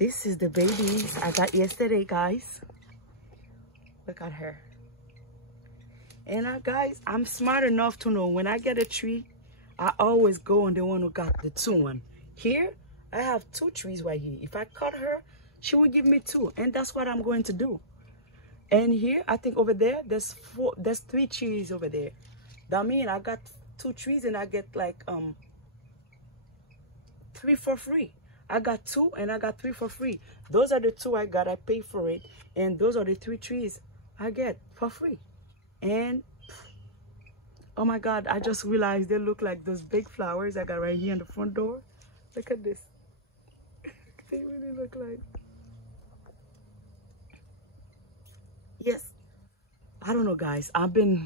This is the babies I got yesterday, guys. Look at her. And guys, I'm smart enough to know when I get a tree, I always go on the one who got the 2 one. Here, I have 2 trees right here. If I cut her, she will give me 2, and that's what I'm going to do. And here, I think over there, there's 3 trees over there. That means I got 2 trees and I get like 3 for free. I got 2 and I got 3 for free. Those are the 2 I got. I pay for it, and those are the 3 trees I get for free. And oh my God, I just realized they look like those big flowers I got right here in the front door. Look at this. They really look like. Yes. I don't know, guys. I've been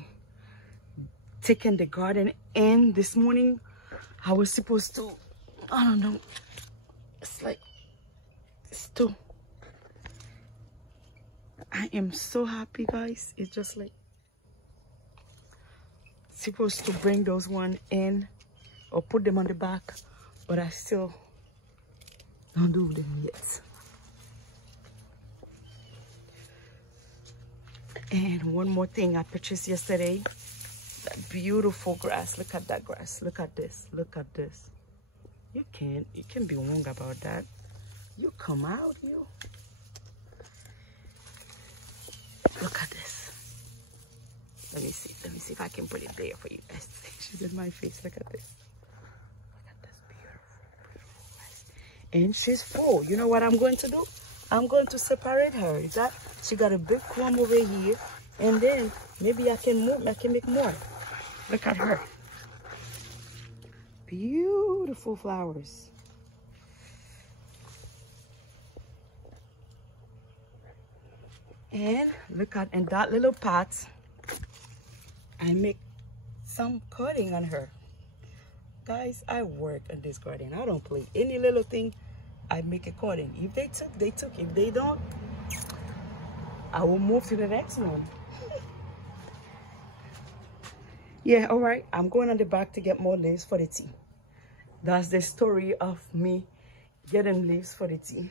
taking the garden in this morning. I was supposed to, I don't know. It's like, it's 2. I am so happy, guys. It's just like, supposed to bring those one in or put them on the back, but I still don't do them yet. And one more thing I purchased yesterday, that beautiful grass. Look at that grass. Look at this. Look at this. You can't be wrong about that. You come out, you. Look at this. Let me see if I can put it there for you guys. She's in my face. Look at this. Look at this beautiful grass. And she's full. You know what I'm going to do? I'm going to separate her. Is that she got a big clump over here, and then maybe I can make more. Look at her. Beautiful flowers. And look at in that little pot, I make some cutting on her. Guys, I work on this garden. I don't play. Any little thing, I make a cutting. If they took, they took. If they don't, I will move to the next one. Yeah, all right. I'm going on the back to get more leaves for the tea. That's the story of me getting leaves for the tea.